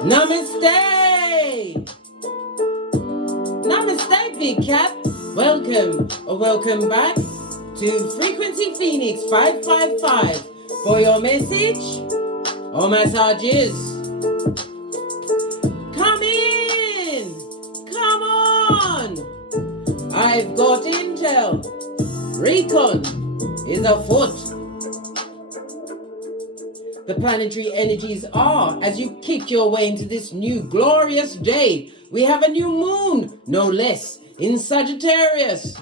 Namaste! Namaste, Big Cat. Welcome or welcome back to Frequency Phoenix 555 for your message or massages. Come in! Come on! I've got intel. Recon is afoot. The planetary energies are as you kick your way into this new glorious day. We have a new moon, no less, in Sagittarius,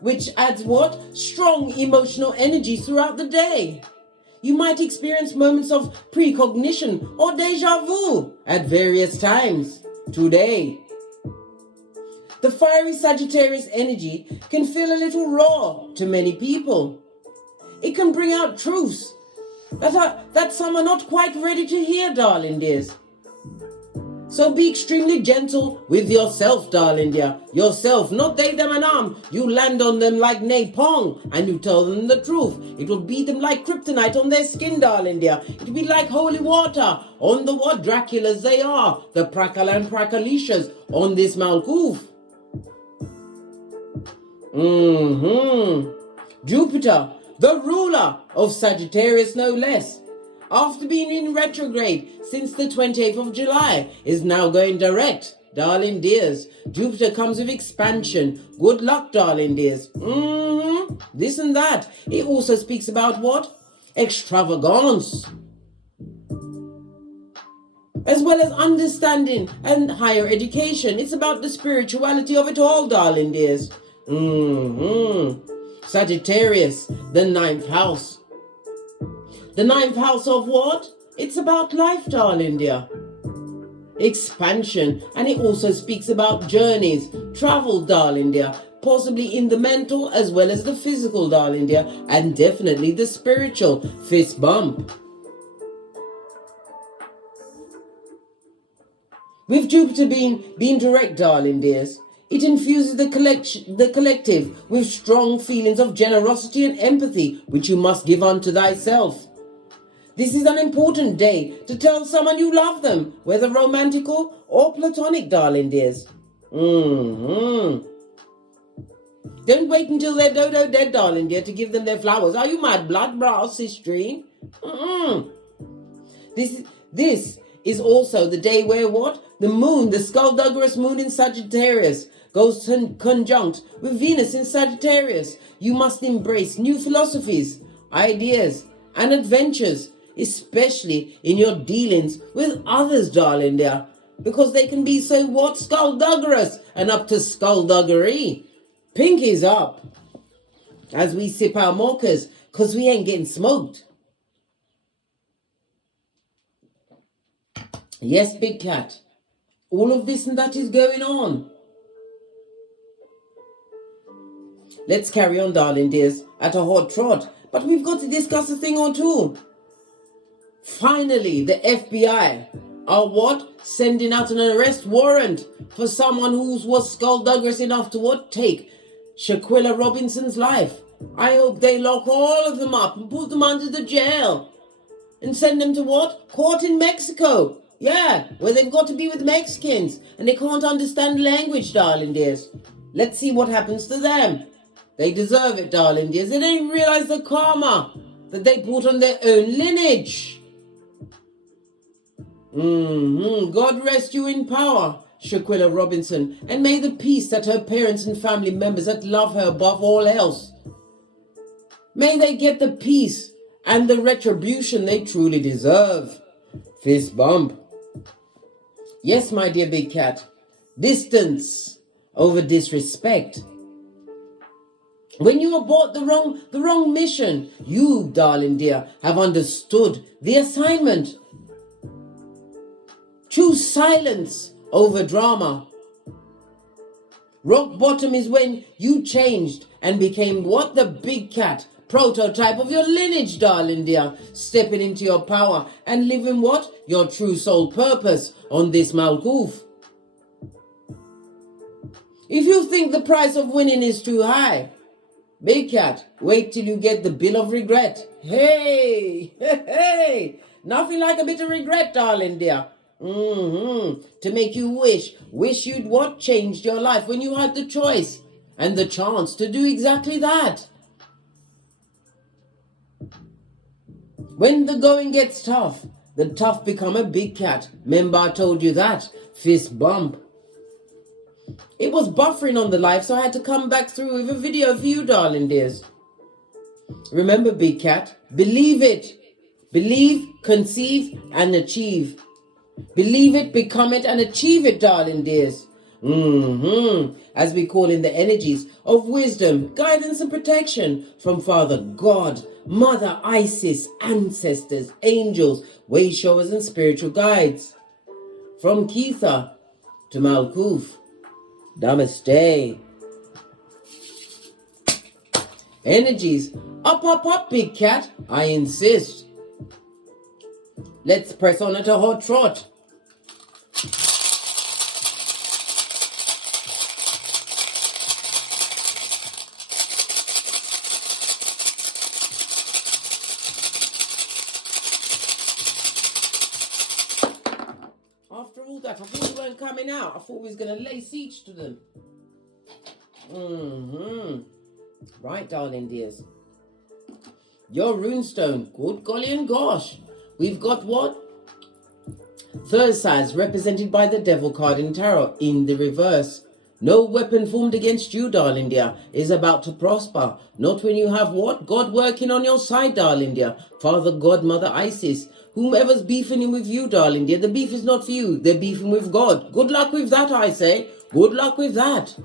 which adds what? Strong emotional energy throughout the day. You might experience moments of precognition or deja vu at various times today. The fiery Sagittarius energy can feel a little raw to many people. It can bring out truths that some are not quite ready to hear, darling dears. So be extremely gentle with yourself, darling dear. Yourself, not they, them and arm. You land on them like napalm and you tell them the truth. It will beat them like kryptonite on their skin, darling dear. It will be like holy water on the what Draculas they are. The Prakala and Prakalishas on this Malkuth. Jupiter, the ruler of Sagittarius no less, after being in retrograde since the 28th of July, is now going direct, darling dears. Jupiter comes with expansion. Good luck, darling dears. This and that. It also speaks about what? Extravagance. As well as understanding and higher education. It's about the spirituality of it all, darling dears. Sagittarius, the ninth house. The ninth house of what? It's about life, darling dear. Expansion, and it also speaks about journeys, travel, darling dear, possibly in the mental as well as the physical, darling dear, and definitely the spiritual. Fist bump. With Jupiter being direct, darling dears, it infuses the collective with strong feelings of generosity and empathy, which you must give unto thyself. This is an important day to tell someone you love them, whether romantical or platonic, darling dears. Don't wait until they're dodo dead, darling dear, to give them their flowers. Are you mad, blood, brow, sisterine? This is also the day where what? The moon, the skullduggerous moon in Sagittarius, goes conjunct with Venus in Sagittarius. You must embrace new philosophies, ideas, and adventures, especially in your dealings with others, darling dear, because they can be so what? Skullduggerous and up to skullduggery. Pinkies up as we sip our mochas, because we ain't getting smoked. Yes, Big Cat. All of this and that is going on. Let's carry on, darling dears, at a hot trot. But we've got to discuss a thing or two. Finally, the FBI are what? Sending out an arrest warrant for someone who was skullduggerous enough to what? Take Shanquella Robinson's life. I hope they lock all of them up and put them under the jail. And send them to what? Court in Mexico. Yeah, where they've got to be with Mexicans. And they can't understand language, darling dears. Let's see what happens to them. They deserve it, darling dears. They don't even realize the karma that they put on their own lineage. God rest you in power, Shanquella Robinson, and may the peace that her parents and family members that love her above all else, may they get the peace and the retribution they truly deserve. Fist bump. Yes, my dear Big Cat. Distance over disrespect. When you abort the wrong mission, you, darling dear, have understood the assignment. Choose silence over drama. Rock bottom is when you changed and became what? The Big Cat, prototype of your lineage, darling dear, stepping into your power and living what? Your true soul purpose on this Malkuth. If you think the price of winning is too high, Big cat, wait till you get the bill of regret. Hey, hey, nothing like a bit of regret, darling dear. To make you wish you'd what changed your life when you had the choice and the chance to do exactly that. When the going gets tough, the tough become a big cat. Remember I told you that. Fist bump. It was buffering on the live, so I had to come back through with a video for you, darling dears. Remember, big cat, believe it. Believe, conceive, and achieve. Believe it, become it, and achieve it, darling dears. As we call in the energies of wisdom, guidance, and protection from Father God, Mother Isis, ancestors, angels, way showers, and spiritual guides. From Keitha to Malkuth. Namaste. Energies. Up, big cat. I insist. Let's press on at a hot trot. After all that, I thought we weren't coming out. I thought we was going to lay siege to them. Right, darling dears. Your runestone. Good golly and gosh. We've got what? Third size represented by the devil card in tarot in the reverse. No weapon formed against you, darling dear, is about to prosper. Not when you have what? God working on your side, darling dear. Father God, Mother Isis. Whomever's beefing with you, darling dear, the beef is not for you. They're beefing with God. Good luck with that, I say. Good luck with that.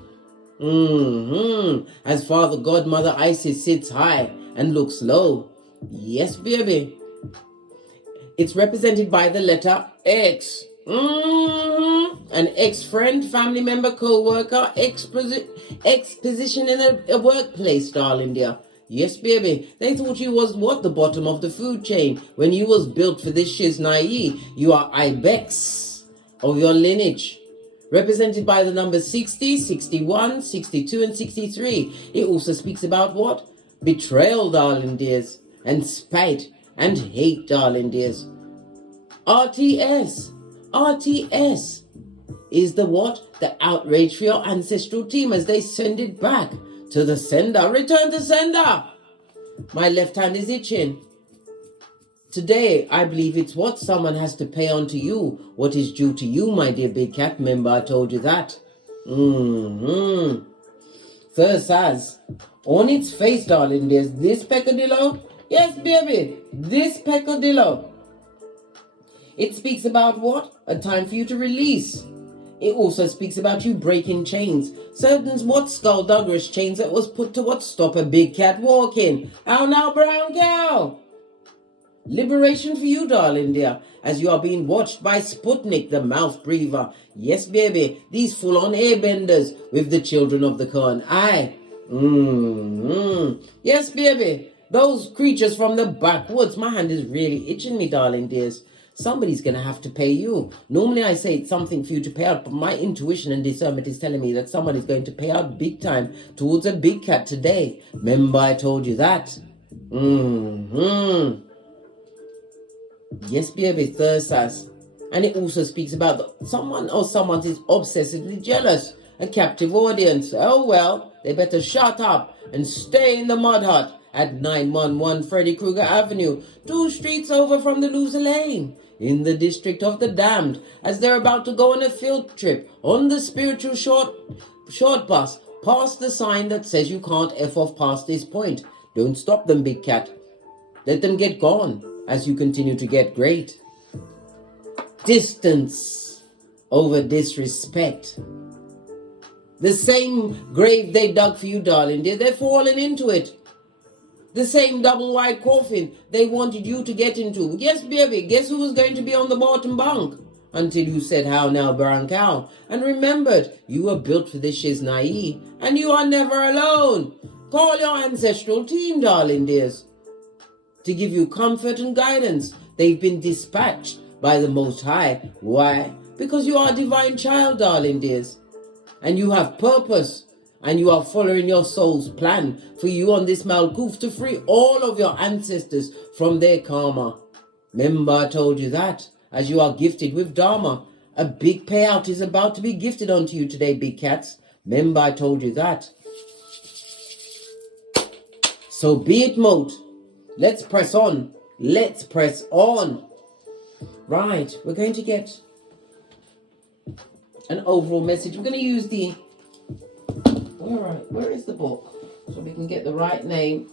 As Father God, Mother Isis sits high and looks low. Yes, baby. It's represented by the letter X. An ex-friend, family member, co-worker, ex-position in a workplace, darling dear. Yes, baby. They thought you was what? The bottom of the food chain. When you was built for this shiznai, you are IBEX of your lineage. Represented by the numbers 60, 61, 62, and 63. It also speaks about what? Betrayal, darling dears. And spite and hate, darling dears. RTS is the what? The outrage for your ancestral team as they send it back to the sender. Return to sender. My left hand is itching. Today, I believe it's what someone has to pay on to you. What is due to you, my dear big cat. Remember, I told you that. Third says, on its face, darling, there's this peccadillo. Yes, baby, this peccadillo. It speaks about what? A time for you to release. It also speaks about you breaking chains. Certain what skullduggerous chains that was put to what? Stop a big cat walking. How now, brown cow? Liberation for you, darling dear, as you are being watched by Sputnik, the mouth breather. Yes, baby, these full-on airbenders with the children of the corn. Aye. Yes, baby, those creatures from the backwoods. My hand is really itching me, darling dears. Somebody's going to have to pay you. Normally I say it's something for you to pay out, but my intuition and discernment is telling me that somebody's going to pay out big time towards a big cat today. Remember I told you that. Yes, baby, third sass. And it also speaks about someone or someone is obsessively jealous. A captive audience. Oh well, they better shut up and stay in the mud hut at 911 Freddy Krueger Avenue, 2 streets over from the Loser Lane, in the district of the damned, as they're about to go on a field trip on the spiritual short bus past the sign that says you can't F off past this point. Don't stop them, big cat. Let them get gone as you continue to get great. Distance over disrespect. The same grave they dug for you, darling dear, they're falling into it. The same double wide coffin they wanted you to get into. Yes, baby, guess who was going to be on the bottom bunk? Until you said, how now, brown cow, and remembered you were built for this shiznai, and you are never alone. Call your ancestral team, darling dears, to give you comfort and guidance. They've been dispatched by the Most High. Why? Because you are a divine child, darling dears, and you have purpose And you are following your soul's plan for you on this Malkuth to free all of your ancestors from their karma. Remember I told you that, as you are gifted with Dharma, a big payout is about to be gifted onto you today, big cats. Remember I told you that. So be it mote. Let's press on. Let's press on. Right, we're going to get an overall message. We're going to use the... Alright, where is the book? So we can get the right name.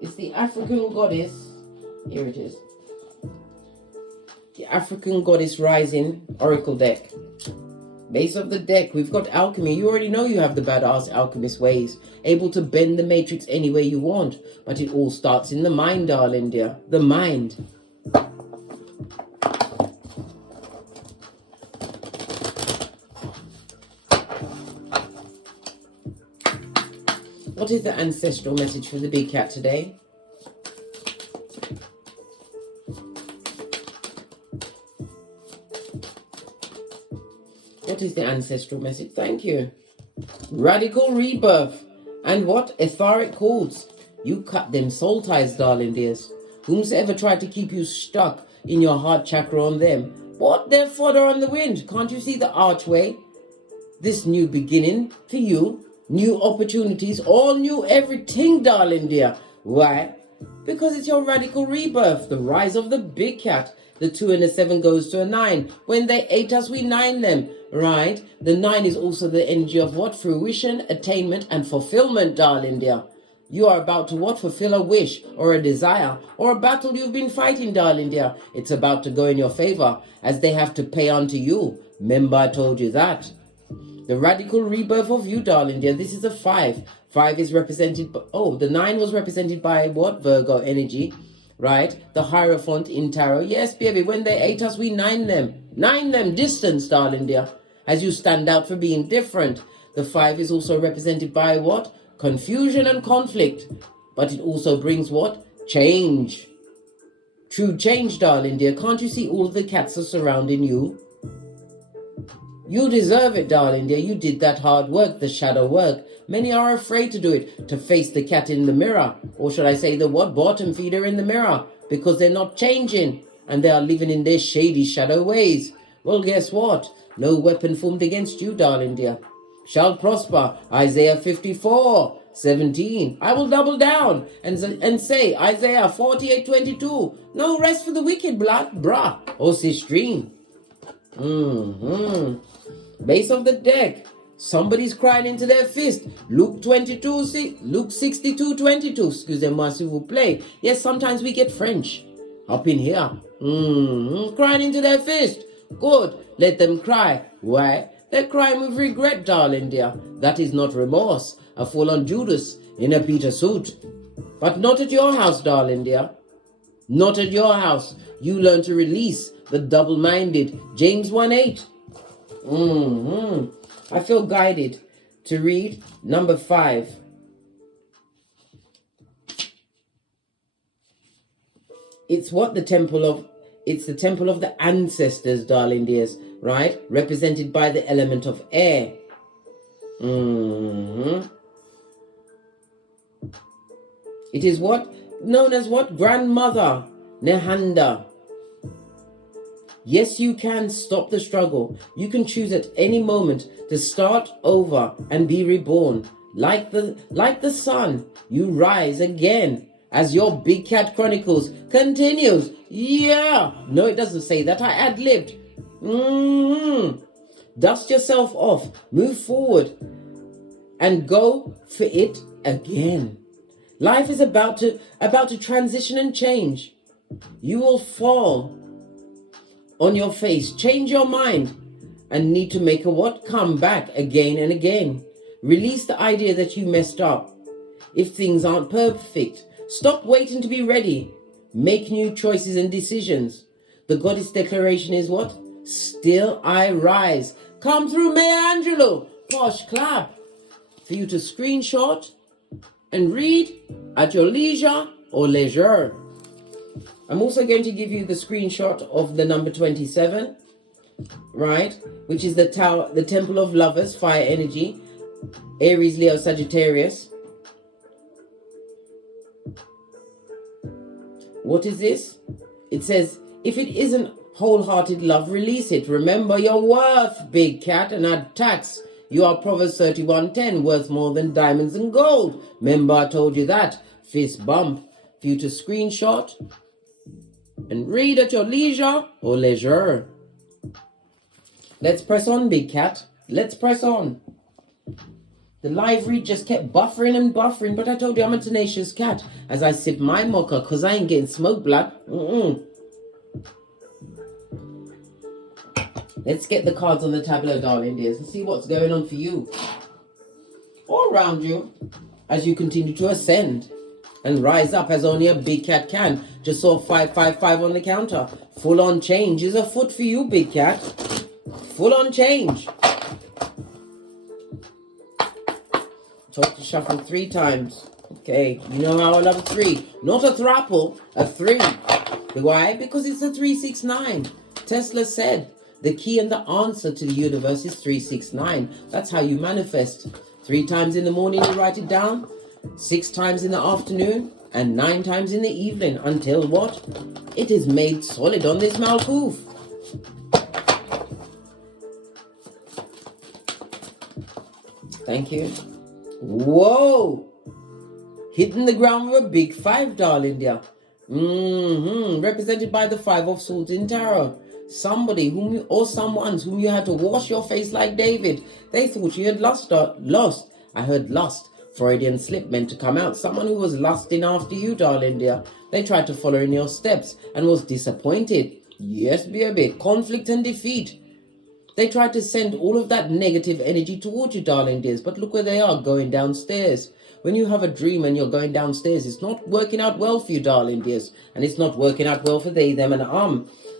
It's the African Goddess. Here it is. The African Goddess Rising Oracle deck. Base of the deck, we've got Alchemy. You already know you have the badass alchemist ways. Able to bend the matrix any way you want. But it all starts in the mind, darling dear. The mind. What is the ancestral message for the big cat today? What is the ancestral message? Thank you. Radical rebirth. And what? Etheric cords. You cut them soul ties, darling dears. Whomsoever tried to keep you stuck in your heart chakra on them. What? Their fodder on the wind. Can't you see the archway? This new beginning for you. New opportunities. All new everything, darling dear. Why? Because it's your radical rebirth. The rise of the big cat. The 2 and the 7 goes to a 9. When they ate us, we 9 them. Right? The 9 is also the energy of what? Fruition, attainment, and fulfillment, darling dear. You are about to what? Fulfill a wish or a desire or a battle you've been fighting, darling dear. It's about to go in your favor as they have to pay unto you. Remember I told you that. The radical rebirth of you, darling dear. This is a 5. 5 is represented by... Oh, the 9 was represented by what? Virgo energy. Right? The Hierophant in tarot. Yes, baby. When they ate us, we 9 them. 9 them. Distance, darling dear. As you stand out for being different. The 5 is also represented by what? Confusion and conflict. But it also brings what? Change. True change, darling dear. Can't you see all the cats are surrounding you? You deserve it, darling dear. You did that hard work, the shadow work. Many are afraid to do it, to face the cat in the mirror. Or should I say the what? Bottom feeder in the mirror. Because they're not changing. And they are living in their shady shadow ways. Well, guess what? No weapon formed against you, darling dear, shall prosper. Isaiah 54:17. I will double down and say Isaiah 48:22. No rest for the wicked, blood, brah. Oh, sis dream. Base of the deck. Somebody's crying into their fist. Luke 62:22. Excusez-moi, s'il vous plaît. Yes, sometimes we get French up in here. Crying into their fist. Good. Let them cry. Why? They're crying with regret, darling dear. That is not remorse. A full-on Judas in a Peter suit. But not at your house, darling dear. Not at your house. You learn to release the double-minded. James 1:8. I feel guided to read number 5. It's what the temple of... It's the temple of the ancestors, darling dears, right? Represented by the element of air. It is what? Known as what? Grandmother Nehanda. Yes, you can stop the struggle. You can choose at any moment to start over and be reborn. Like the sun, you rise again as your Big Cat Chronicles continues. Yeah. No, it doesn't say that. I ad-libbed. Dust yourself off. Move forward. And go for it again. Life is about to transition and change. You will fall on your face, change your mind, and need to make a what? Come back again and again. Release the idea that you messed up. If things aren't perfect, stop waiting to be ready. Make new choices and decisions. The goddess declaration is what? Still I rise. Come through, Maya Angelou. Posh clap. For you to screenshot and read at your leisure or leisure. I'm also going to give you the screenshot of the number 27. right? Which is the tower, the temple of lovers, fire energy, Aries, Leo, Sagittarius. What is this? It says, if it isn't wholehearted love, release it. Remember your worth, big cat, and add tax. You are Proverbs 31:10, worth more than diamonds and gold. Remember I told you that. Fist bump. For you to screenshot and read at your leisure or leisure. Let's press on, big cat. Let's press on. The live read just kept buffering and buffering, but I told you I'm a tenacious cat as I sip my mocha because I ain't getting smoke blood. Let's get the cards on the tableau, darling dears, and see what's going on for you. All around you as you continue to ascend and rise up as only a big cat can. Just saw 555 on the counter. Full on change is afoot for you, big cat. Full on change. Talk to shuffle 3 times. Okay, you know how I love a 3. Not a thruple, a 3. Why? Because it's a 369. Tesla said the key and the answer to the universe is 369. That's how you manifest. 3 times in the morning you write it down, 6 times in the afternoon, and 9 times in the evening until what? It is made solid on this Malkoof. Thank you. Whoa! Hitting the ground with a big 5, darling dear. Represented by the 5 of Swords in Tarot. Somebody whom you, or someone's whom you had to wash your face like David. They thought you had lost. I heard lust. Freudian slip meant to come out. Someone who was lusting after you, darling dear. They tried to follow in your steps and was disappointed. Yes, baby. Conflict and defeat. They tried to send all of that negative energy towards you, darling dears, but look where they are, going downstairs. When you have a dream and you're going downstairs, it's not working out well for you, darling dears, and it's not working out well for they, them, and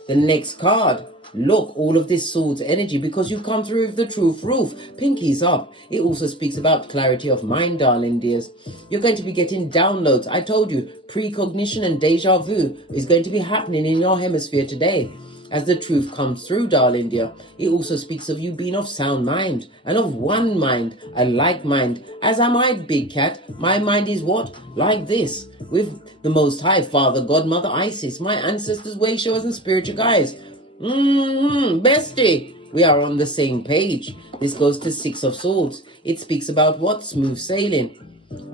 The next card, look, all of this Swords energy, because you come through with the truth roof. Pinkies up. It also speaks about clarity of mind, darling dears. You're going to be getting downloads. I told you, precognition and deja vu is going to be happening in your hemisphere today. As the truth comes through, darling dear, it also speaks of you being of sound mind and of one mind, a like mind. As am I, big cat. My mind is what? Like this, with the Most High, Father, God, Mother Isis, my ancestors, way showers, and spiritual guides. Bestie, we are on the same page. This goes to 6 of Swords. It speaks about what? Smooth sailing.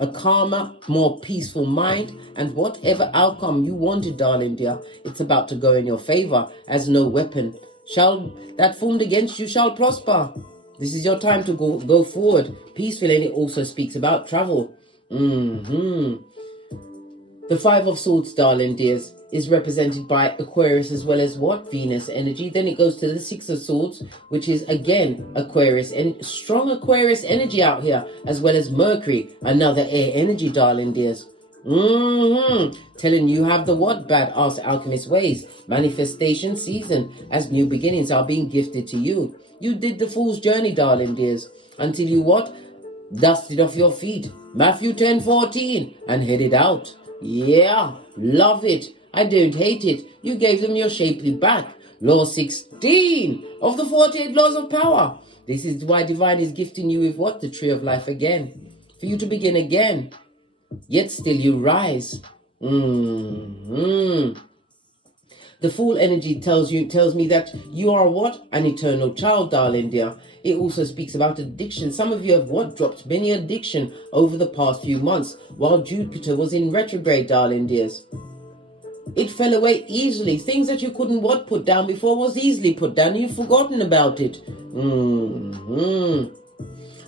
A calmer, more peaceful mind, and whatever outcome you wanted, darling dear, it's about to go in your favor, as no weapon that formed against you shall prosper. This is your time to go forward, peaceful, and it also speaks about travel. The 5 of Swords, darling dears, is represented by Aquarius as well as what? Venus energy. Then it goes to the 6 of Swords, which is again Aquarius, and strong Aquarius energy out here, as well as Mercury, another air energy, darling dears. Telling you have the what? Badass alchemist ways. Manifestation season, as new beginnings are being gifted to you. You did the fool's journey, darling dears, until you what? Dusted off your feet. Matthew 10:14 and headed out. Yeah, love it. I don't hate it. You gave them your shapely back. Law 16 of the 48 laws of power. This is why divine is gifting you with what? The tree of life again. For you to begin again. Yet still you rise. The Fool energy tells me that you are what? An eternal child, darling dear. It also speaks about addiction. Some of you have what? Dropped many addiction over the past few months while Jupiter was in retrograde, darling dears. It fell away easily. Things that you couldn't what? Put down before was easily put down. You've forgotten about it.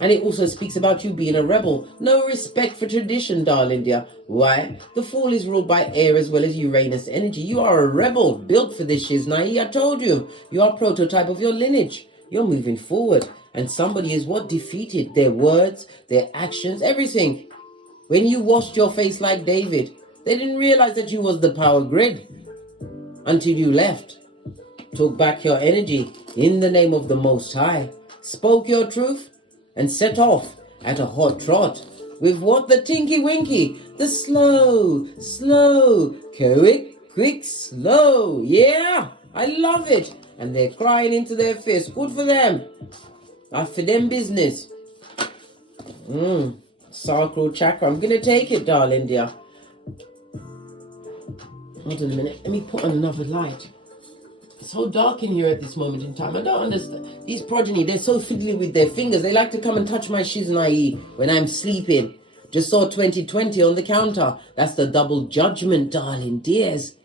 And it also speaks about you being a rebel. No respect for tradition, darling dear. Why? The Fool is ruled by air as well as Uranus energy. You are a rebel, built for this shiznai. I told you. You are a prototype of your lineage. You're moving forward. And somebody is what? Defeated. Their words, their actions, everything. When you washed your face like David, they didn't realize that you was the power grid until you left. Took back your energy in the name of the Most High. Spoke your truth and set off at a hot trot. With what? The tinky winky. The slow, quick, slow. Yeah, I love it. And they're crying into their fist. Good for them. For them business. Sacral chakra. I'm going to take it, darling dear. Hold on a minute. Let me put on another light. It's so dark in here at this moment in time. I don't understand. These progeny, they're so fiddly with their fingers. They like to come and touch my shiznai when I'm sleeping. Just saw 2020 on the counter. That's the double judgment, darling dears.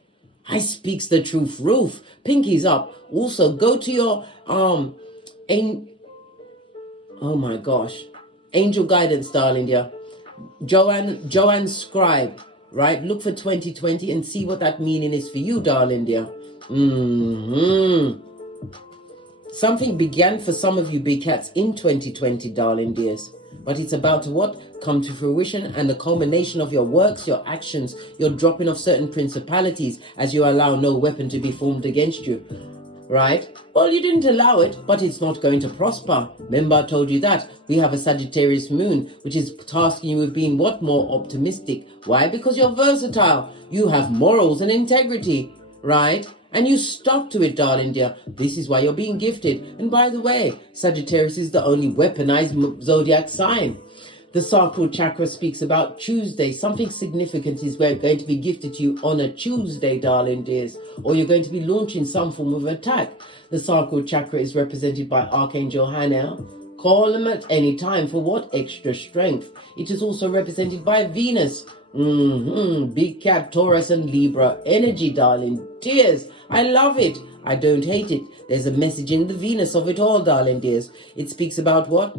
I speaks the truth, roof. Pinkies up. Also, go to your oh my gosh, angel guidance, darling dear. Joanne Scribe, right? Look for 2020 and see what that meaning is for you, darling dear. Something began for some of you big cats in 2020, darling dears. But it's about to what? Come to fruition, and the culmination of your works, your actions, your dropping of certain principalities as you allow no weapon to be formed against you. Right? Well, you didn't allow it, but it's not going to prosper. Remember I told you that. We have a Sagittarius moon, which is tasking you with being what? More optimistic. Why? Because you're versatile. You have morals and integrity. Right? And you stuck to it, darling dear. This is why you're being gifted. And by the way, Sagittarius is the only weaponized zodiac sign. The sacral chakra speaks about Tuesday. Something significant is going to be gifted to you on a Tuesday, darling dears. Or you're going to be launching some form of attack. The sacral chakra is represented by Archangel Haniel. Call him at any time for what? Extra strength. It is also represented by Venus. Big cat, Taurus and Libra energy, darling dears. I love it. I don't hate it. There's a message in the Venus of it all, darling dears. It speaks about what?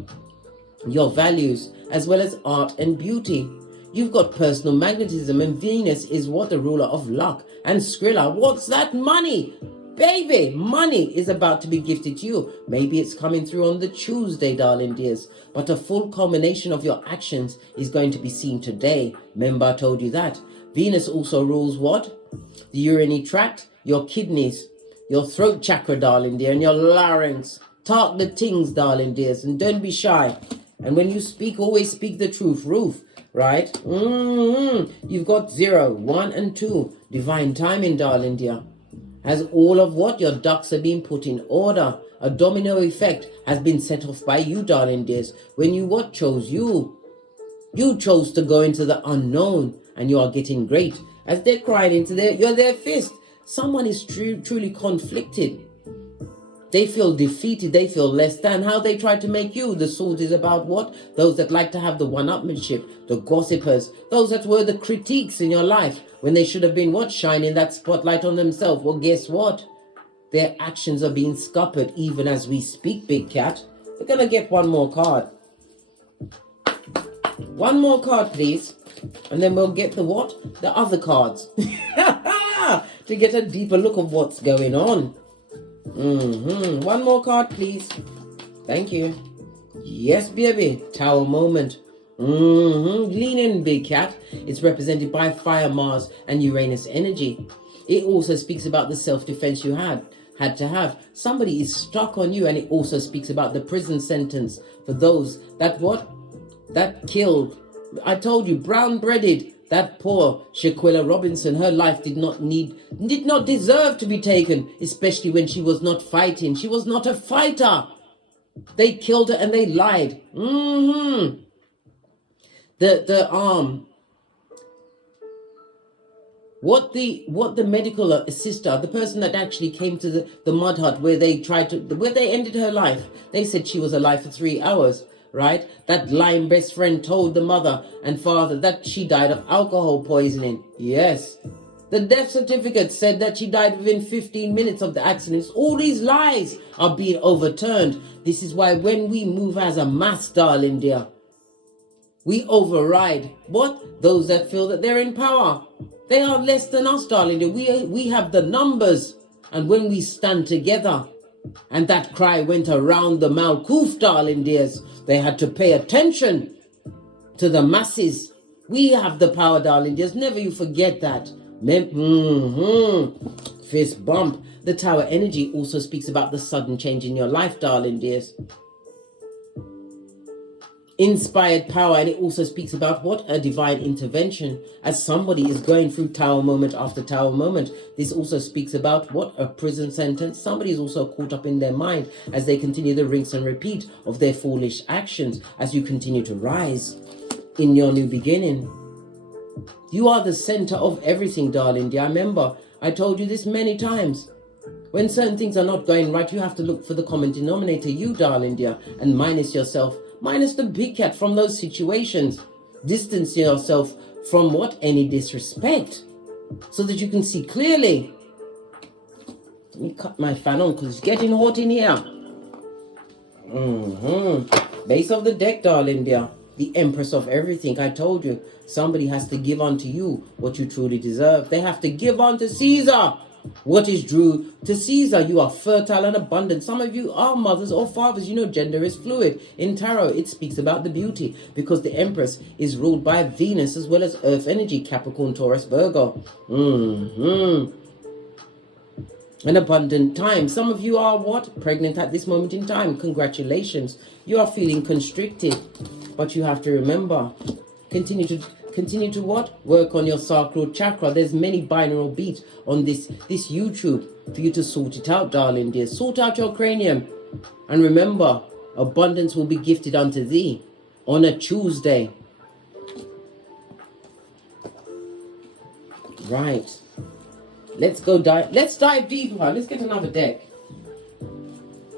Your values, as well as art and beauty. You've got personal magnetism, and Venus is what? The ruler of luck. And Skrilla, what's that? Money. Baby, money is about to be gifted to you. Maybe it's coming through on the Tuesday, darling dears. But a full culmination of your actions is going to be seen today. Remember I told you that. Venus also rules what? The urinary tract, your kidneys, your throat chakra, darling dear, and your larynx. Talk the things, darling dears, and don't be shy. And when you speak, always speak the truth, roof. Right? You've got 0, 1, and 2. Divine timing, darling dear. As all of what? Your ducks are being put in order. A domino effect has been set off by you, darling dears. When you what? Chose you. You chose to go into the unknown, and you are getting great. As they're crying into their fist. Someone is truly conflicted. They feel defeated. They feel less than. How they try to make you. The sword is about what? Those that like to have the one-upmanship, the gossipers, those that were the critiques in your life when they should have been what? Shining that spotlight on themselves. Well, guess what? Their actions are being scuppered even as we speak, big cat. We're going to get one more card. One more card, please. And then we'll get the what? The other cards. To get a deeper look of what's going on. One more card, please. Thank you. Yes, baby. Tower moment. Lean in, big cat. It's represented by Fire, Mars, and Uranus energy. It also speaks about the self-defense you had to have. Somebody is stuck on you, and it also speaks about the prison sentence for those that what? That killed. I told you, brown-breaded. That poor Shanquella Robinson, her life did not deserve to be taken, especially when she was not fighting. She was not a fighter. They killed her and they lied. What the medical assister, the person that actually came to the mud hut where they ended her life, they said she was alive for 3 hours. Right? That lying best friend told the mother and father that she died of alcohol poisoning. Yes. The death certificate said that she died within 15 minutes of the accidents. All these lies are being overturned. This is why when we move as a mass, darling dear, we override what? Those that feel that they're in power. They are less than us, darling dear. We have the numbers. And when we stand together, and that cry went around the Malkuf, darling dears. They had to pay attention to the masses. We have the power, darling dears. Never you forget that. Fist bump. The Tower energy also speaks about the sudden change in your life, darling dears. inspired power, and it also speaks about what? A divine intervention. As somebody is going through tower moment after tower moment, this also speaks about what? A prison sentence. Somebody is also caught up in their mind as they continue the rinse and repeat of their foolish actions as you continue to rise in your new beginning. You are the center of everything, darling dear. Remember, I told you this many times. When certain things are not going right, you have to look for the common denominator, you, darling dear, and minus yourself. Minus the big cat from those situations. Distance yourself from what? Any disrespect. So that you can see clearly. Let me cut my fan on because it's getting hot in here. Base of the deck, darling dear. The Empress of everything. I told you. Somebody has to give unto you what you truly deserve. They have to give unto Caesar what is due to Caesar. You are fertile and abundant. Some of you are mothers or fathers. You know, gender is fluid. In tarot, it speaks about the beauty because the Empress is ruled by Venus as well as Earth energy, Capricorn, Taurus, Virgo. An abundant time. Some of you are what? Pregnant at this moment in time. Congratulations. You are feeling constricted. But you have to remember, continue to what? Work on your sacral chakra. There's many binaural beats on this YouTube for you to sort it out, darling dear. Sort out your cranium. And remember, abundance will be gifted unto thee on a Tuesday. Right. Let's dive deeper. Let's get another deck.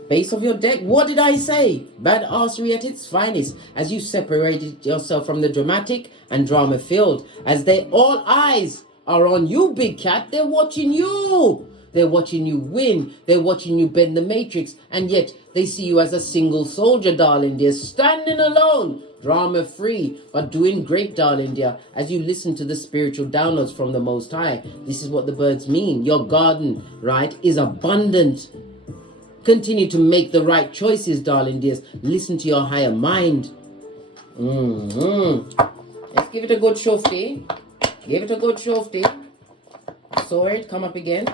Base of your deck. What did I say? Badassery at its finest, as you separated yourself from the dramatic and drama filled, as they all eyes are on you, big cat. They're watching you. They're watching you win. They're watching you bend the matrix, and yet they see you as a single soldier, darling dear, standing alone, drama free, but doing great, darling dear, as you listen to the spiritual downloads from the Most High. This is what the birds mean. Your garden, right, is abundant. Continue to make the right choices, darling dears. Listen to your higher mind. Let's give it a good shofty. Give it a good shofty. Sword, come up again.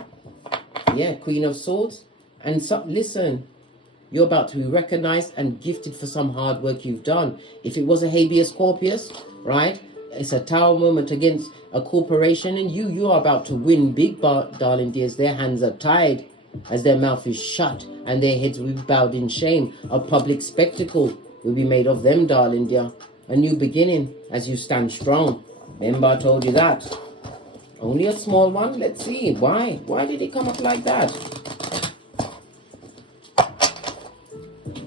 Yeah, Queen of Swords. And so, listen, you're about to be recognized and gifted for some hard work you've done. If it was a habeas corpus, right? It's a tower moment against a corporation, and you are about to win big, darling dears. Their hands are tied as their mouth is shut and their heads will be bowed in shame. A public spectacle will be made of them, darling dear. A new beginning as you stand strong. Remember, I told you that. Only a small one. Let's see. Why? Why did it come up like that?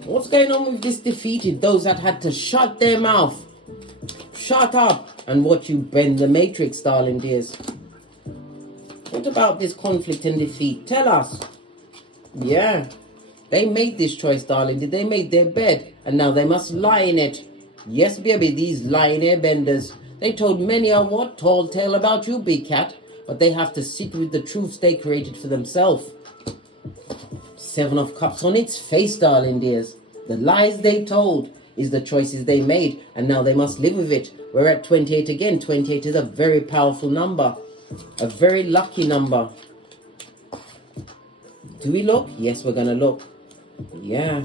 What's going on with this defeated? Those that had to shut their mouth. Shut up and watch you bend the matrix, darling dears. What about this conflict and defeat? Tell us. Yeah. They made this choice, darling. They made their bed and now they must lie in it. Yes, baby, these lying airbenders. They told many a what? Tall tale about you, big cat. But they have to sit with the truths they created for themselves. Seven of Cups on its face, darling dears. The lies they told is the choices they made. And now they must live with it. We're at 28 again. 28 is a very powerful number. A very lucky number. Do we look? Yes, we're going to look. Yeah.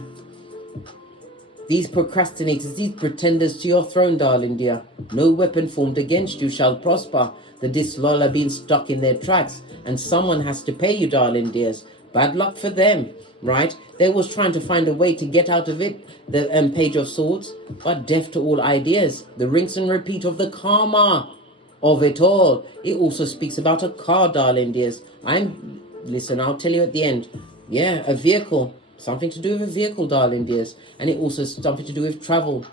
These procrastinators, these pretenders to your throne, darling dear. No weapon formed against you shall prosper. The disloyal are being stuck in their tracks. And someone has to pay you, darling dears. Bad luck for them, right? They was trying to find a way to get out of it. The Page of Swords. But deaf to all ideas. The rinse and repeat of the karma of it all. It also speaks about a car, darling dears. Listen, I'll tell you at the end. Yeah, a vehicle. Something to do with a vehicle, darling dears. And it also has something to do with travel.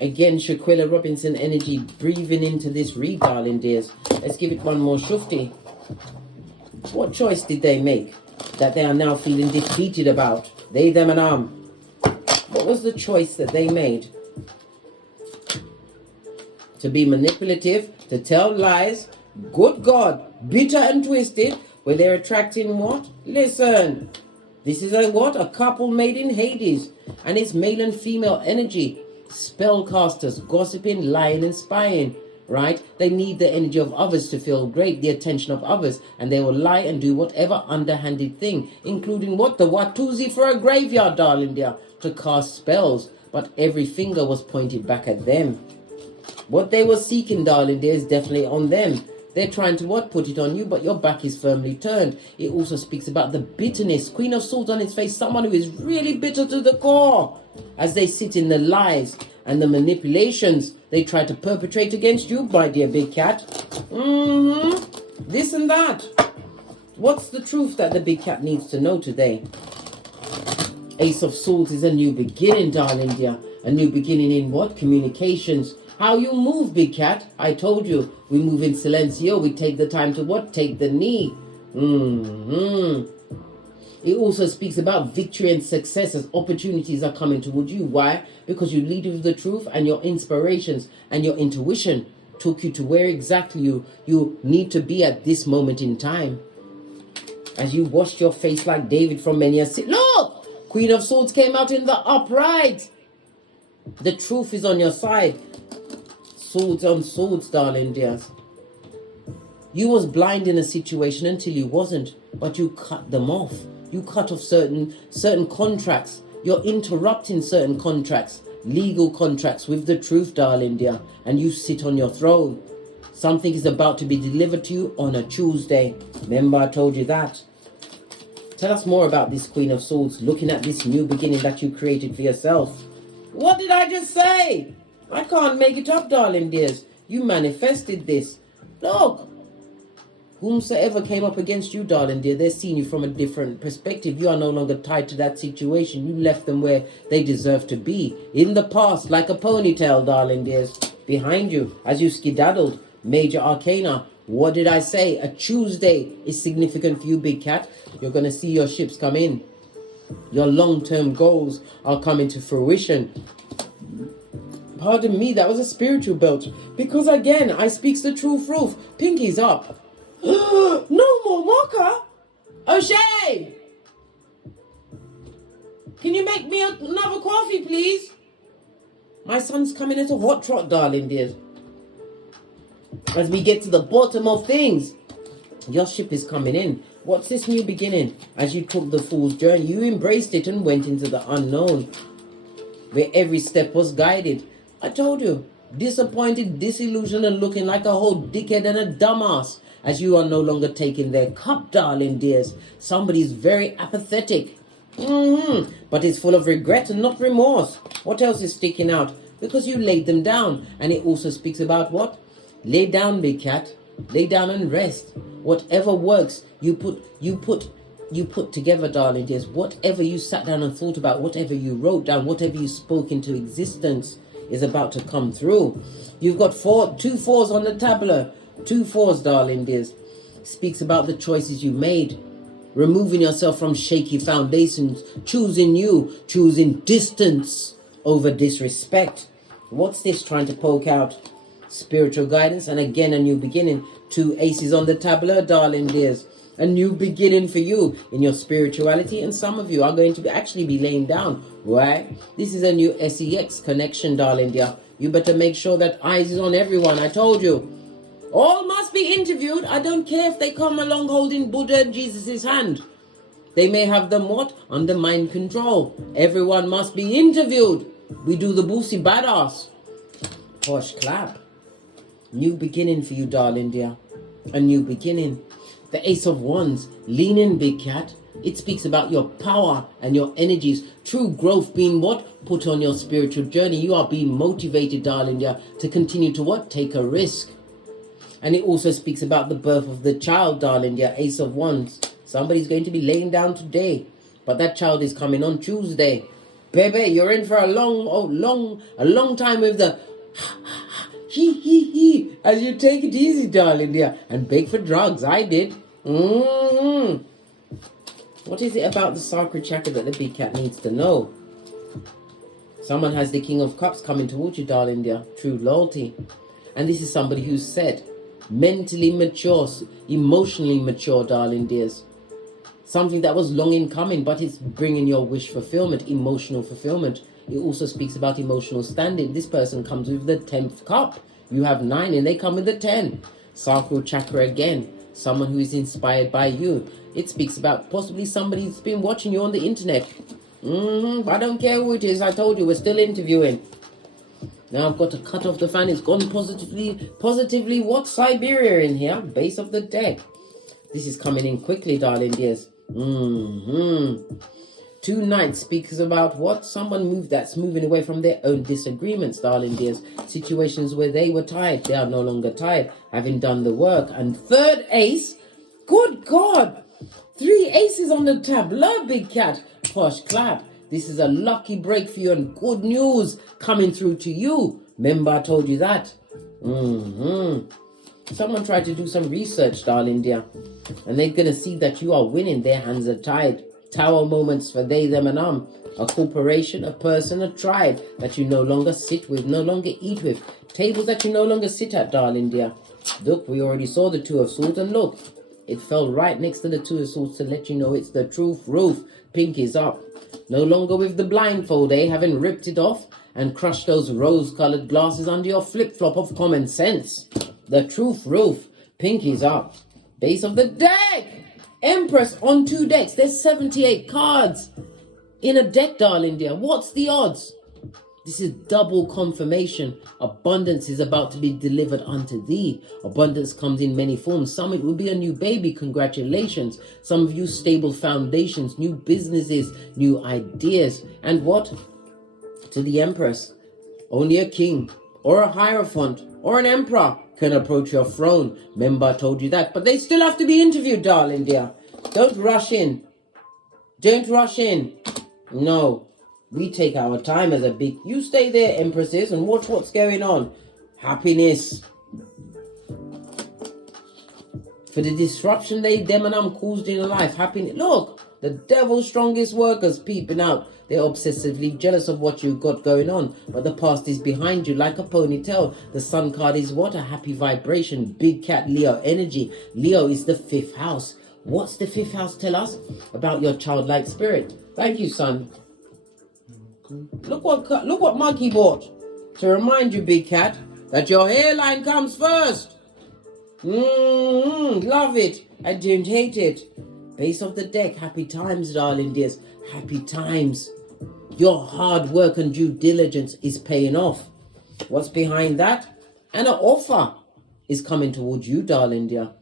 Again, Shanquella Robinson energy breathing into this read, darling dears. Let's give it one more shufti. What choice did they make that they are now feeling defeated about? They, them, and What was the choice that they made? To be manipulative, to tell lies. Good God, bitter and twisted. Where they're attracting what? Listen, this is a what? A couple made in Hades. And it's male and female energy. Spellcasters, gossiping, lying and spying. right? They need the energy of others to feel great, the attention of others, and they will lie and do whatever underhanded thing, including what? The Watusi for a graveyard, darling dear, to cast spells, but every finger was pointed back at them. What they were seeking, darling dear, is definitely on them. They're trying to what? Put it on you, but your back is firmly turned. It also speaks about the bitterness. Queen of Swords on its face, someone who is really bitter to the core, as they sit in the lies and the manipulations they try to perpetrate against you, my dear big cat. This and that. What's the truth that the big cat needs to know today? Ace of Swords is a new beginning, darling dear. A new beginning in what? Communications. How you move, big cat. I told you, we move in silencio. We take the time to what? Take the knee. It also speaks about victory and success as opportunities are coming towards you. Why? Because you lead with the truth, and your inspirations and your intuition took you to where exactly you need to be at this moment in time. As you washed your face like David from many a sin. Look! Queen of Swords came out in the upright. The truth is on your side. Swords on swords, darling dears. You was blind in a situation until you wasn't, but you cut them off. You cut off certain contracts. You're interrupting certain contracts, legal contracts, with the truth, darling dear, and you sit on your throne. Something is about to be delivered to you on a Tuesday. Remember I told you that. Tell us more about this Queen of Swords, looking at this new beginning that you created for yourself. What did I just say? I can't make it up, darling dears. You manifested this. Look. Whomsoever came up against you, darling dear, they're seeing you from a different perspective. You are no longer tied to that situation. You left them where they deserve to be. In the past, like a ponytail, darling dears. Behind you, as you skedaddled. Major Arcana. What did I say? A Tuesday is significant for you, big cat. You're going to see your ships come in. Your long-term goals are coming to fruition. Pardon me, that was a spiritual belt. Because again, I speaks the true truth. Pinky's up. No more mocha. O'Shea! Can you make me another coffee, please? My son's coming at a hot trot, darling dear. As we get to the bottom of things, your ship is coming in. What's this new beginning? As you took the fool's journey, you embraced it and went into the unknown, where every step was guided. I told you, disappointed, disillusioned, and looking like a whole dickhead and a dumbass, as you are no longer taking their cup, darling dears. Somebody's very apathetic, but is full of regret and not remorse. What else is sticking out? Because you laid them down. And it also speaks about what? Lay down, big cat. Lay down and rest. Whatever works, you put together, darling dears. Whatever you sat down and thought about, whatever you wrote down, whatever you spoke into existence is about to come through. You've got 2 4s on the tableau. 2 4s, darling dears. Speaks about the choices you made. Removing yourself from shaky foundations. Choosing you. Choosing distance over disrespect. What's this trying to poke out? Spiritual guidance, and again a new beginning. 2 aces on the tableau, darling dears. A new beginning for you in your spirituality, and some of you are going to actually be laying down. Why? This is a new SEX connection, darling dear. You better make sure that eyes is on everyone. I told you. All must be interviewed. I don't care if they come along holding Buddha and Jesus' hand. They may have them what? Under mind control. Everyone must be interviewed. We do the boosie badass. Posh clap. New beginning for you, darling dear. A new beginning. The Ace of Wands. Lean in, big cat. It speaks about your power and your energies. True growth being what? Put on your spiritual journey. You are being motivated, darling dear, to continue to what? Take a risk. And it also speaks about the birth of the child, darling dear. Ace of Wands. Somebody's going to be laying down today, but that child is coming on Tuesday. Baby, you're in for a long time with the he as you take it easy, darling dear, and beg for drugs. I did. What is it about the sacred chakra that the big cat needs to know? Someone has the King of Cups coming towards you, darling dear. True loyalty. And this is somebody who's said mentally mature, emotionally mature, darling dears. Something that was long in coming, but it's bringing your wish fulfillment, emotional fulfillment. It also speaks about emotional standing. This person comes with the 10th cup. You have 9 and they come with a 10. Sacral chakra again. Someone who is inspired by you. It speaks about possibly somebody who's been watching you on the internet. I don't care who it is. I told you, we're still interviewing. Now I've got to cut off the fan. It's gone positively what? Siberia in here. Base of the deck. This is coming in quickly, darling dears. 2 Knights speaks about what? Someone that's moving away from their own disagreements, darling dears. Situations where they were tired. They are no longer tired, having done the work. And 3rd Ace. Good God. 3 aces on the tableau, big cat. Posh clap. This is a lucky break for you and good news coming through to you. Remember I told you that. Someone tried to do some research, darling dear. And they're going to see that you are winning. Their hands are tied. Tower moments for they, them and a corporation, a person, a tribe that you no longer sit with, no longer eat with. Tables that you no longer sit at, darling dear. Look, we already saw the 2 of Swords and look. It fell right next to the 2 of Swords to let you know it's the truth. Roof. Pink is up. No longer with the blindfold, having ripped it off and crushed those rose-colored glasses under your flip-flop of common sense. The truth roof. Pink is up. Base of the deck. Empress on 2 decks. There's 78 cards in a deck, darling dear. What's the odds? This is double confirmation. Abundance is about to be delivered unto thee. Abundance comes in many forms. Some it will be a new baby. Congratulations. Some of you stable foundations, new businesses, new ideas. And what? To the Empress. Only a king or a hierophant or an emperor can approach your throne. Remember I told you that. But they still have to be interviewed, darling dear. Don't rush in. Don't rush in. No. We take our time as a big... You stay there, Empresses, and watch what's going on. Happiness. For the disruption them and I'm caused in life. Happiness. Look, the devil's strongest workers peeping out. They're obsessively jealous of what you've got going on. But the past is behind you like a ponytail. The sun card is what? A happy vibration. Big cat Leo energy. Leo is the 5th house. What's the 5th house tell us? About your childlike spirit. Thank you, son. Look what Monkey bought. To remind you, big cat, that your hairline comes first. Love it. I don't hate it. Base of the deck. Happy times, darling dears. Happy times. Your hard work and due diligence is paying off. What's behind that? And an offer is coming towards you, darling dear.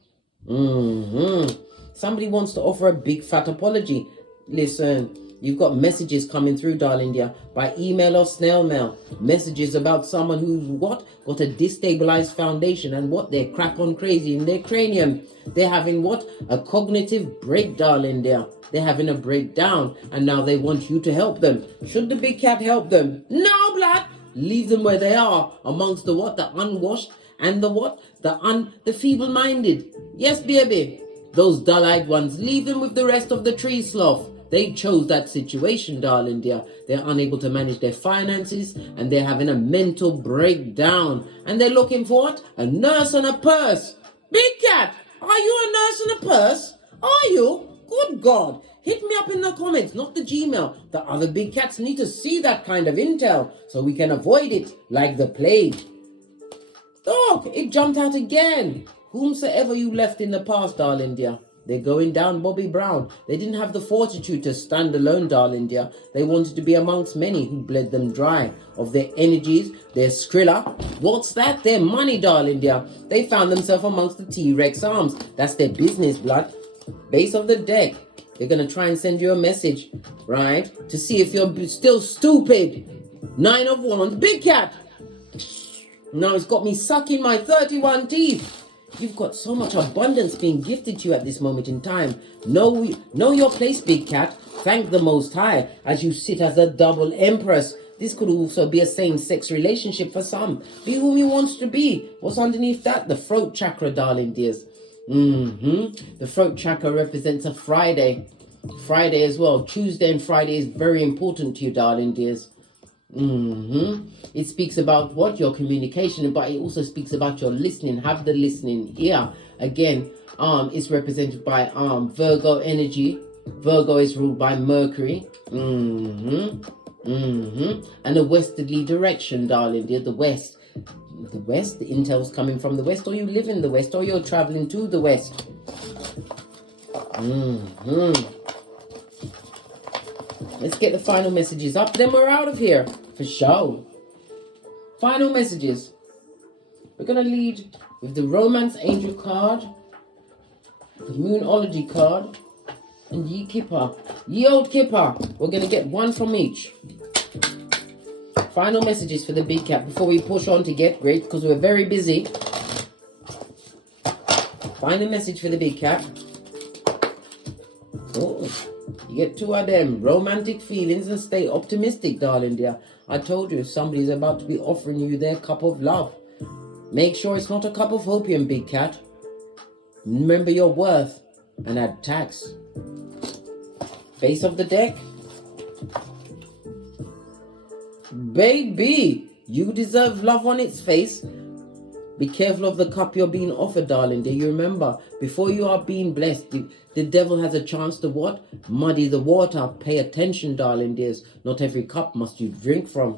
Somebody wants to offer a big fat apology. Listen. You've got messages coming through, darling dear, by email or snail mail. Messages about someone who's what? Got a destabilized foundation and what? They're crap on crazy in their cranium. They're having what? A cognitive break, darling dear. They're having a breakdown and now they want you to help them. Should the big cat help them? No, blood. Leave them where they are amongst the what? The unwashed and the what? The feeble-minded. Yes, baby. Those dull-eyed ones, leave them with the rest of the tree sloth. They chose that situation, darling dear. They're unable to manage their finances and they're having a mental breakdown. And they're looking for what? A nurse and a purse. Big cat, are you a nurse and a purse? Are you? Good God. Hit me up in the comments, not the Gmail. The other big cats need to see that kind of intel so we can avoid it like the plague. Look, it jumped out again. Whomsoever you left in the past, darling dear. They're going down, Bobby Brown. They didn't have the fortitude to stand alone, darling dear. They wanted to be amongst many who bled them dry of their energies, their skrilla. What's that? Their money, darling dear. They found themselves amongst the T-Rex arms. That's their business, blood. Base of the deck. They're going to try and send you a message, right? To see if you're still stupid. 9 of Wands. Big cat. Now it's got me sucking my 31 teeth. You've got so much abundance being gifted to you at this moment in time. Know your place, big cat. Thank the Most High as you sit as a double empress. This could also be a same-sex relationship for some. Be who you want to be. What's underneath that? The throat chakra, darling dears. The throat chakra represents a Friday. Friday as well. Tuesday and Friday is very important to you, darling dears. It speaks about what? Your communication, but it also speaks about your listening. Have the listening ear. Again, it's represented by Virgo energy. Virgo is ruled by Mercury. And a westerly direction, darling dear. The west. the west. The intel's coming from the west, or you live in the west, or you're traveling to the west. Let's get the final messages up, then we're out of here for sure. Final messages. We're going to lead with the Romance Angel card, the Moonology card, and Ye Kipper. Ye Old Kipper. We're going to get one from each. Final messages for the big cat before we push on to get great, because we're very busy. Final message for the big cat. Oh, you get two of them. Romantic feelings and stay optimistic, darling dear. I told you, somebody's about to be offering you their cup of love. Make sure it's not a cup of opium, big cat. Remember your worth and add tax. Face of the deck. Baby, you deserve love on its face. Be careful of the cup you're being offered, darling dear. You remember, before you are being blessed, the devil has a chance to what? Muddy the water. Pay attention, darling dears. Not every cup must you drink from.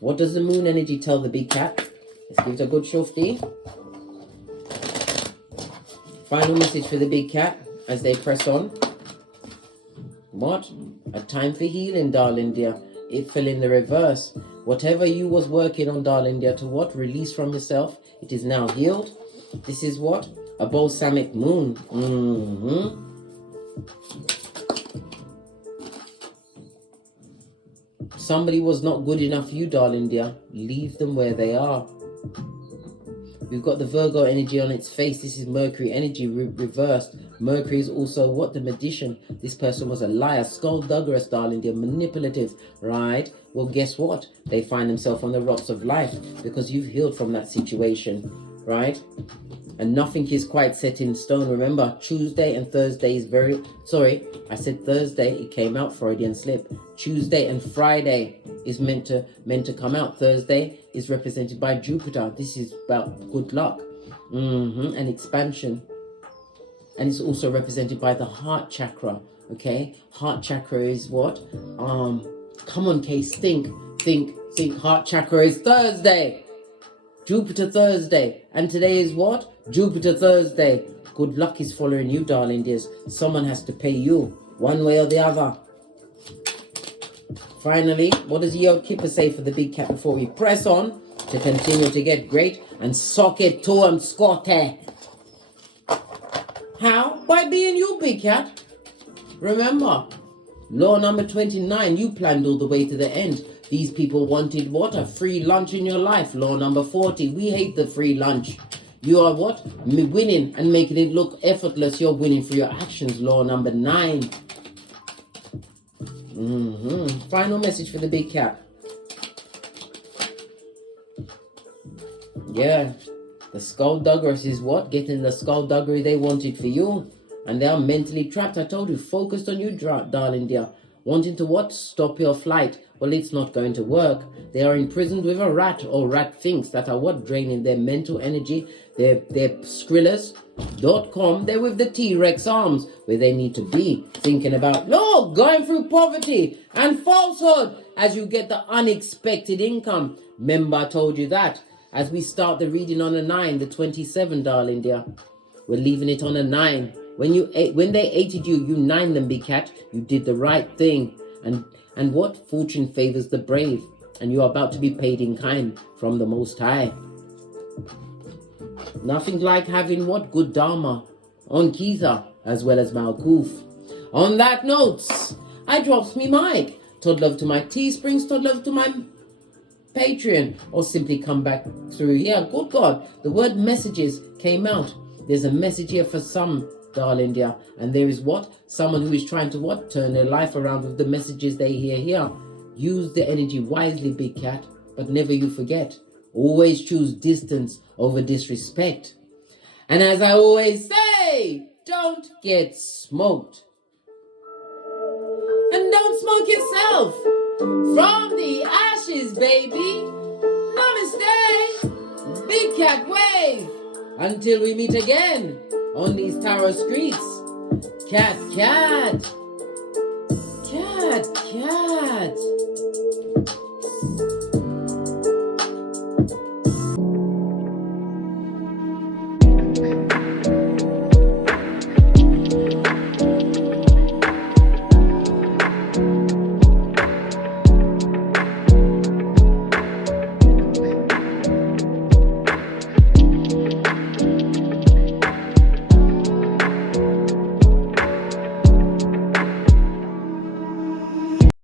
What does the moon energy tell the big cat? Let's give it a good shofty. Final message for the big cat as they press on. What? A time for healing, darling dear. It fell in the reverse. Whatever you was working on, darling dear, to what? Release from yourself. It is now healed. This is what? A balsamic moon. Somebody was not good enough for you, darling dear. Leave them where they are. We've got the Virgo energy on its face. This is Mercury energy reversed. Mercury is also what? The magician. This person was a liar, skullduggerous, darling dear, manipulative, right? Well, guess what? They find themselves on the rocks of life because you've healed from that situation, right? And nothing is quite set in stone. Remember, Tuesday and Thursday is very... Sorry, I said Thursday. It came out, Freudian slip. Tuesday and Friday is meant to come out. Thursday is represented by Jupiter. This is about good luck and expansion. And it's also represented by the heart chakra, okay? Heart chakra is what? Come on, Case, think. Heart chakra is Thursday. Jupiter Thursday. And today is what? Jupiter Thursday. Good luck is following you, darling dears. Someone has to pay you, one way or the other. Finally, what does Ye Old Kipper say for the big cat before we press on to continue to get great and sock it to him, Scotty? How? By being you, big cat. Remember, law number 29, you planned all the way to the end. These people wanted what? A free lunch in your life. Law number 40, we hate the free lunch. You are what? Winning and making it look effortless. You're winning for your actions. Law number 9. Final message for the big cat. Yeah. The skullduggerers is what? Getting the skullduggery they wanted for you. And they are mentally trapped. I told you, focused on you, darling dear. Wanting to what? Stop your flight. Well, it's not going to work. They are imprisoned with a rat or rat things that are what? Draining their mental energy. They're Skrillers.com. They're with the T-Rex arms where they need to be. Thinking about, Lord, going through poverty and falsehood as you get the unexpected income. Remember, I told you that. As we start the reading on a 9, the 27, darling dear. We're leaving it on a 9. When they hated you, you 9 them, big cat. You did the right thing. And what? Fortune favors the brave. And you are about to be paid in kind from the Most High. Nothing like having what? Good Dharma on Keitha as well as Malkuth. On that note, I drops me mic. Todd love to my Teesprings, Todd love to my Patreon, or simply come back through here. Good God, the word messages came out. There's a message here for some, darling dear, and there is what? Someone who is trying to what? Turn their life around with the messages they hear here. Use the energy wisely, big cat, but never you forget. Always choose distance over disrespect. And as I always say, don't get smoked. And don't smoke yourself. From the ashes, baby. Namaste. Big cat wave. Until we meet again on these tarot streets. Cat, cat. Cat, cat.